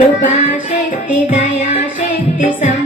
कृपाशक्ति दयाशक्ति सम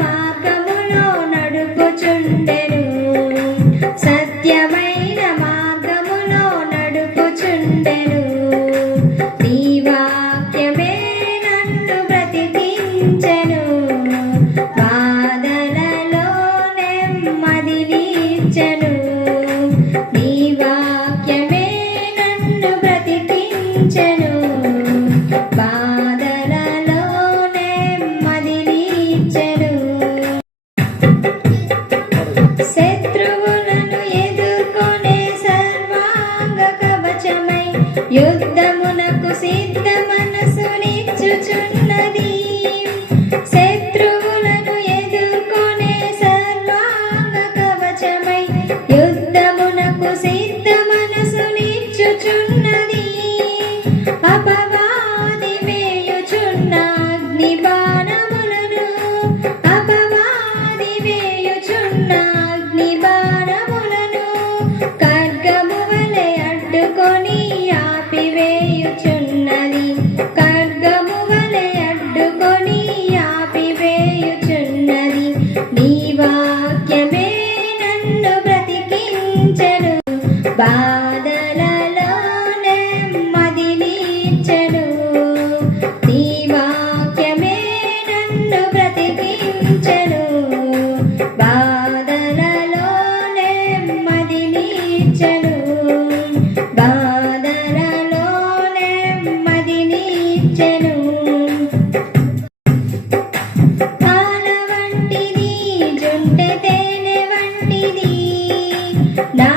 మార్గములో నడుపుచుండే centro Da.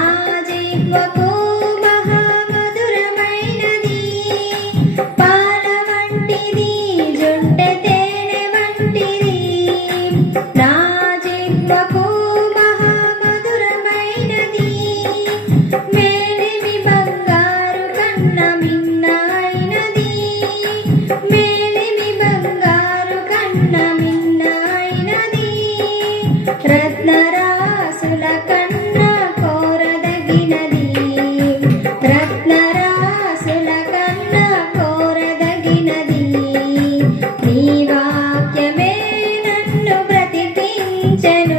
కోరదగినది రత్నరాసుల కన్నా కోరదగినది నీ వాక్యమే నన్ను ప్రతిపించను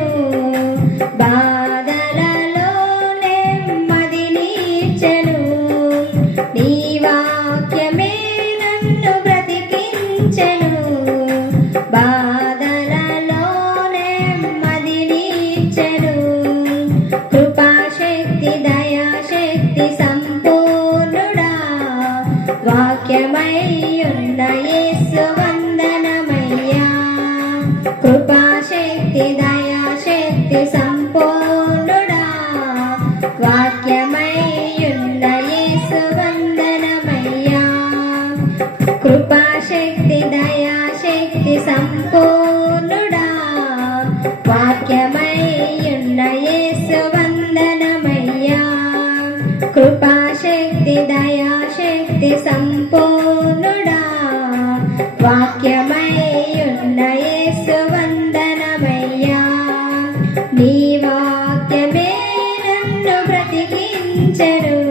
కృపాశక్తి దయాశక్తి సంపూర్ణుడా. వాక్యమయ్యున్న యేసు వందనమయ్యా. నీ వాక్యమే నన్ను బ్రతికించను.